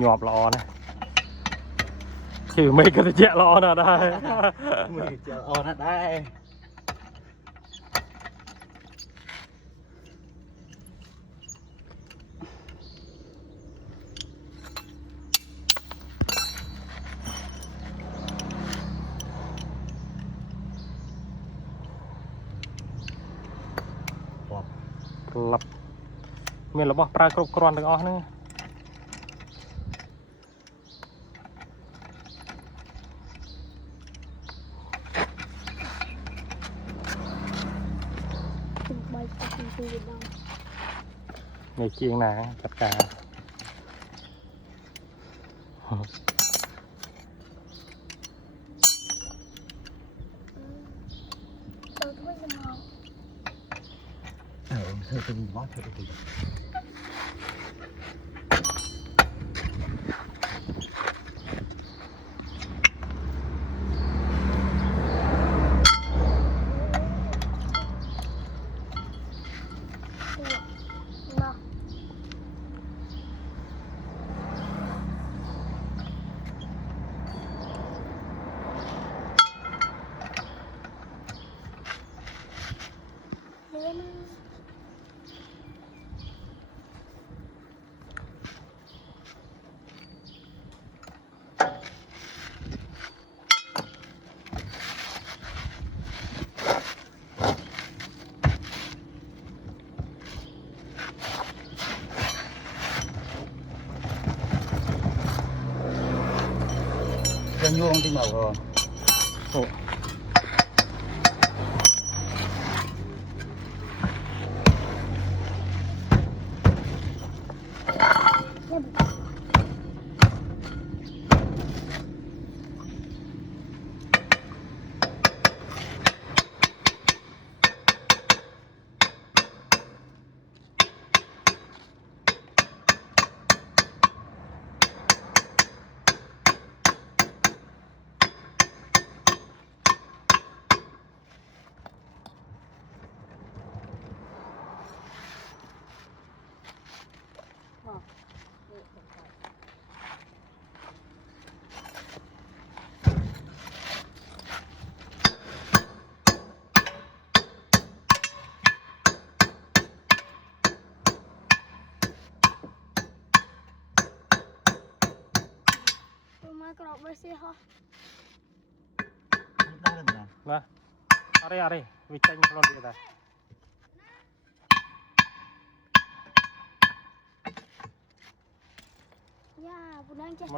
หยอบละออนะคือไม่ก็จะเจ๊ละออนะได้ไม่เจอเอานะได้หลับมีระบบปลากรุบกรอนถึงอ๋อนึงนี่เกียงหนาจัดการเธอเป็นมอสเธอเป็น ยังยุ่งที่มาก่อนโอ้กรอบไปสิฮะนะอะไรวิจัยมีคนดีแต่ย่าบุญนั่งใจ